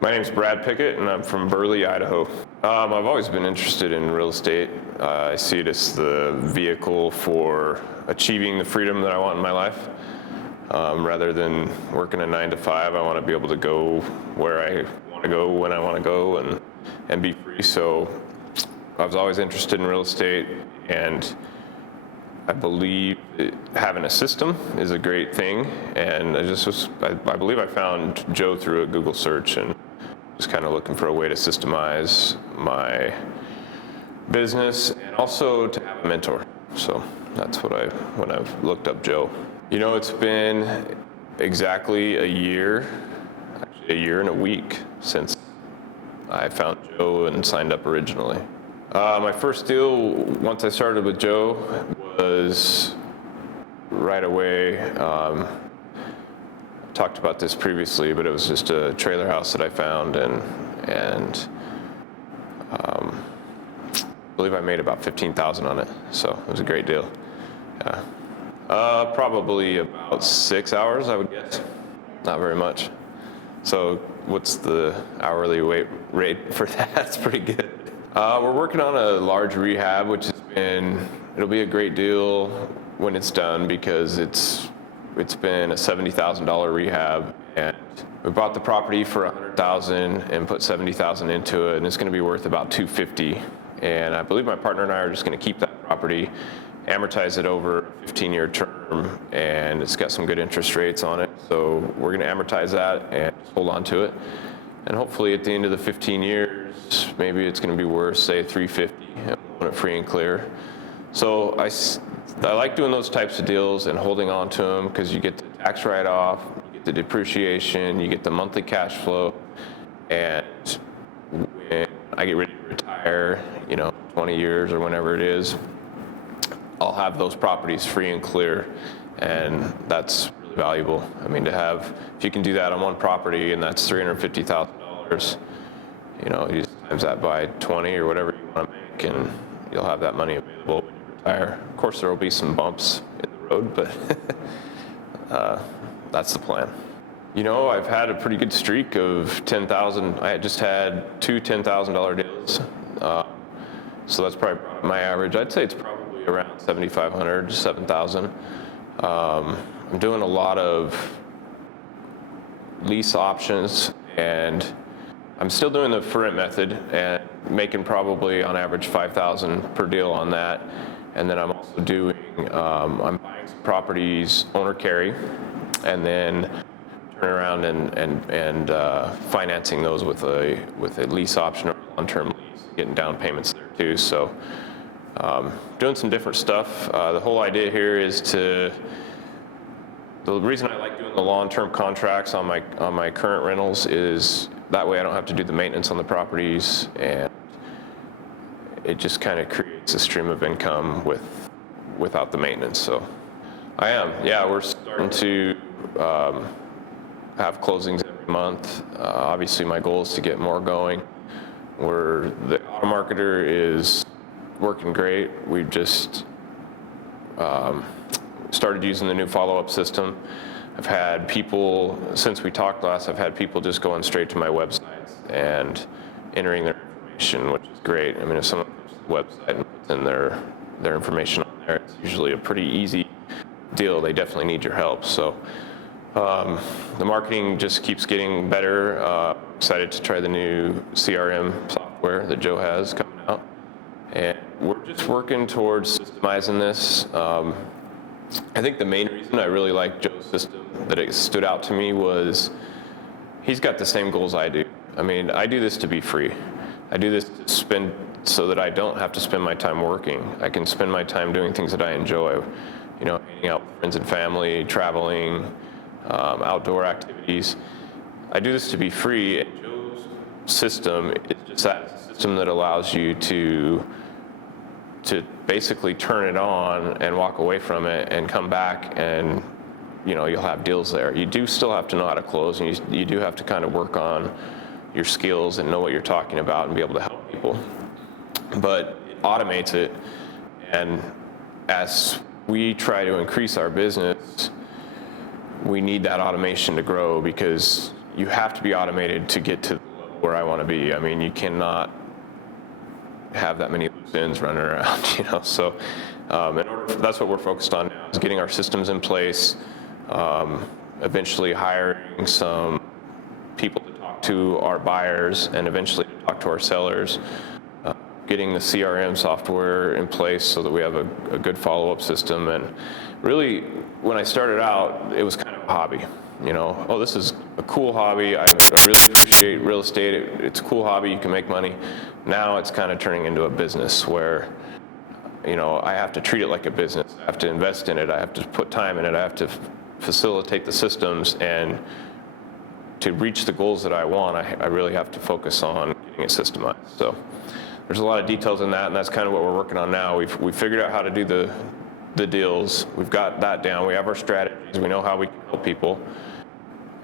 My name's Brad Pickett, and I'm from Burley, Idaho. I've always been interested in real estate. I see it as the vehicle for achieving the freedom that I want in my life. Rather than working a 9 to 5, I want to be able to go where I want to go, when I want to go, and be free. So I was always interested in real estate, and I believe having a system is a great thing. And I believe I found Joe through a Google search and just kind of looking for a way to systemize my business and also to have a mentor. So that's when I've looked up Joe. You know, it's been exactly a year and a week since I found Joe and signed up originally. My first deal, once I started with Joe, was right away. Talked about this previously, but it was just a trailer house that I found, and I believe I made about $15,000 on it, so it was a great deal. Yeah. Probably about 6 hours, I would guess. Not very much. So what's the hourly rate for that? That's pretty good. We're working on a large rehab, it'll be a great deal when it's done because it's been a $70,000 rehab, and we bought the property for $100,000 and put $70,000 into it, and it's going to be worth about $250,000. And I believe my partner and I are just going to keep that property, amortize it over a 15-year term, and it's got some good interest rates on it. So we're going to amortize that and hold on to it. And hopefully at the end of the 15 years, maybe it's going to be worth, say, $350,000 and we'll own it free and clear. So I like doing those types of deals and holding on to them because you get the tax write-off, you get the depreciation, you get the monthly cash flow, and when I get ready to retire, 20 years or whenever it is, I'll have those properties free and clear, and that's really valuable. I mean, if you can do that on one property and that's $350,000, you just times that by 20 or whatever you want to make, and you'll have that money available when you retire. Of course, there will be some bumps in the road, but that's the plan. I've had a pretty good streak of 10,000. I just had two $10,000 deals. So that's probably my average. I'd say it's probably around 7,500 to 7,000. I'm doing a lot of lease options, and I'm still doing the for rent method and making probably on average 5,000 per deal on that. And then I'm also doing, I'm buying some properties owner carry, and then turn around and financing those with a lease option or long-term lease, getting down payments there too. So doing some different stuff. The whole idea here is the reason I like doing the long-term contracts on my current rentals is that way I don't have to do the maintenance on the properties, and it just kind of creates a stream of income without the maintenance. So we're starting to have closings every month. Obviously my goal is to get more going. The auto marketer is working great. We've just started using the new follow-up system. I've had people, since we talked last, I've had people just going straight to my website and entering their information, which is great. I mean, if someone comes to the website and puts in their information on there, it's usually a pretty easy deal. They definitely need your help. So the marketing just keeps getting better. Excited to try the new CRM software that Joe has coming out. And we're just working towards systemizing this. I think the main reason I really like Joe's system, that it stood out to me, was he's got the same goals I do. I mean, I do this to be free. I do this to spend so that I don't have to spend my time working. I can spend my time doing things that I enjoy, hanging out with friends and family, traveling, outdoor activities. I do this to be free, and Joe's system is just that system that allows you to basically turn it on and walk away from it and come back, and you'll have deals there. You do still have to know how to close, and you do have to kind of work on your skills and know what you're talking about and be able to help people. But it automates it, and as we try to increase our business, we need that automation to grow, because you have to be automated to get to the where I want to be. I mean, you cannot have that many loose ends running around, So that's what we're focused on now, is getting our systems in place, eventually hiring some people to talk to our buyers and eventually to talk to our sellers, getting the CRM software in place so that we have a good follow-up system. And really, when I started out, it was kind of a hobby. Oh, this is a cool hobby. I really appreciate real estate. It's a cool hobby. You can make money. Now it's kind of turning into a business where, I have to treat it like a business. I have to invest in it. I have to put time in it. I have to facilitate the systems. And to reach the goals that I want, I really have to focus on getting it systemized. So there's a lot of details in that, and that's kind of what we're working on now. We've figured out how to do the deals. We've got that down. We have our strategies. We know how we can help people.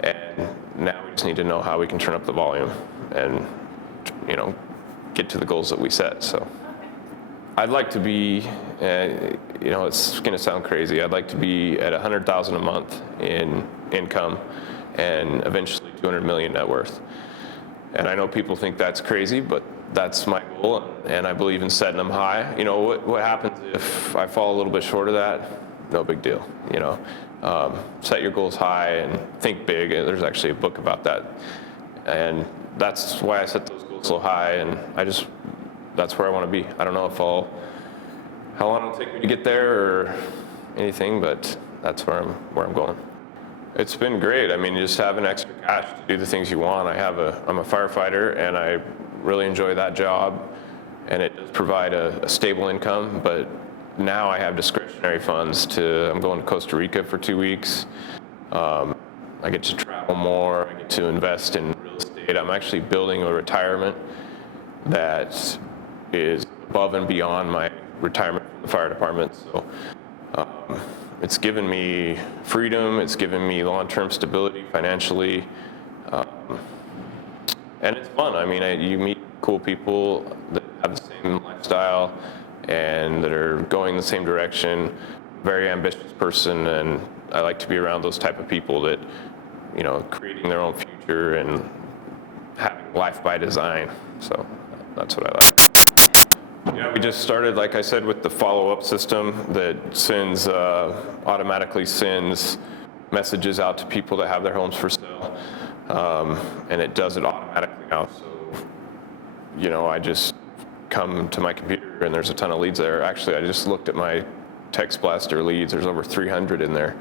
And now we just need to know how we can turn up the volume and, get to the goals that we set. So I'd like to be, it's going to sound crazy. I'd like to be at $100,000 a month in income and eventually 200 million net worth. And I know people think that's crazy, but that's my goal, and I believe in setting them high. What happens if I fall a little bit short of that? No big deal. Set your goals high and think big. There's actually a book about that, and that's why I set those goals so high. And that's where I want to be. I don't know how long it'll take me to get there or anything, but that's where I'm going. It's been great. I mean, just having extra cash to do the things you want. I'm a firefighter, and I really enjoy that job, and it does provide a stable income. But now I have discretionary funds I'm going to Costa Rica for 2 weeks. I get to travel more. I get to invest in real estate. I'm actually building a retirement that is above and beyond my retirement from the fire department. So it's given me freedom. It's given me long-term stability financially. And it's fun. I mean, you meet cool people that have the same lifestyle and that are going the same direction. Very ambitious person, and I like to be around those type of people that, creating their own future and having life by design. So that's what I like. We just started, like I said, with the follow-up system that automatically sends messages out to people that have their homes for sale. And it does it automatically now. So, I just come to my computer and there's a ton of leads there. Actually, I just looked at my text blaster leads. There's over 300 in there.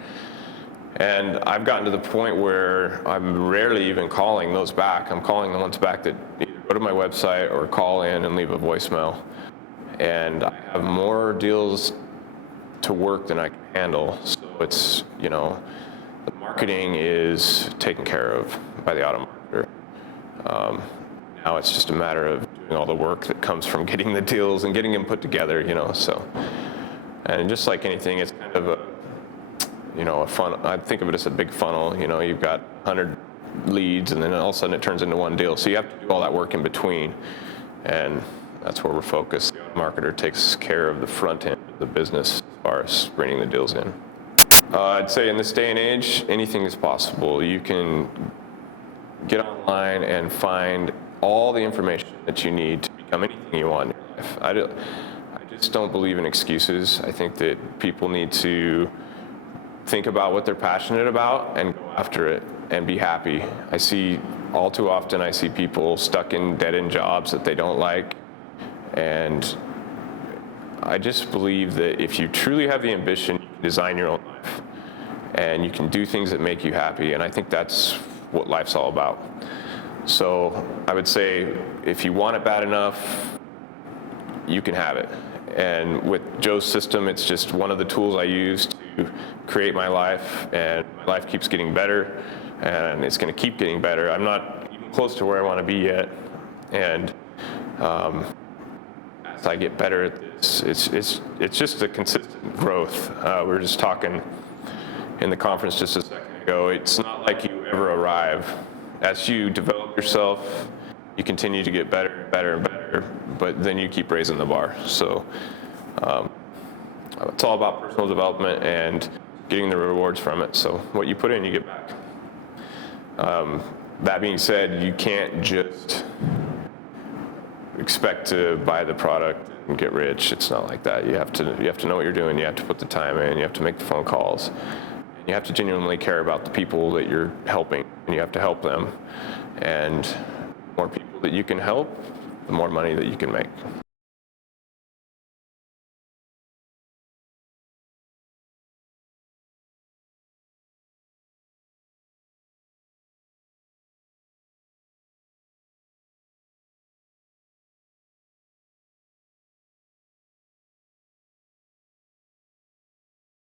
And I've gotten to the point where I'm rarely even calling those back. I'm calling the ones back that either go to my website or call in and leave a voicemail. And I have more deals to work than I can handle. So it's, the marketing is taken care of by the auto marketer. Now it's just a matter of doing all the work that comes from getting the deals and getting them put together, so. And just like anything, it's kind of a fun, I think of it as a big funnel. You've got 100 leads and then all of a sudden it turns into one deal. So you have to do all that work in between. And that's where we're focused. The marketer takes care of the front end of the business as far as bringing the deals in. I'd say in this day and age, anything is possible. You can get online and find all the information that you need to become anything you want in your life. I just don't believe in excuses. I think that people need to think about what they're passionate about and go after it and be happy. All too often, I see people stuck in dead-end jobs that they don't like. And I just believe that if you truly have the ambition, you can design your own life and you can do things that make you happy. And I think that's what life's all about. So I would say if you want it bad enough, you can have it. And with Joe's system, it's just one of the tools I use to create my life, and my life keeps getting better, and it's going to keep getting better. I'm not even close to where I want to be yet, and as I get better at this, it's just a consistent growth. We were just talking in the conference just a second ago. It's not like you ever arrive. As you develop yourself, you continue to get better and better and better, but then you keep raising the bar. So it's all about personal development and getting the rewards from it. So what you put in, you get back. That being said, you can't just expect to buy the product and get rich. It's not like that. You have to know what you're doing. You have to put the time in. You have to make the phone calls. And you have to genuinely care about the people that you're helping, and you have to help them. And the more people that you can help, the more money that you can make.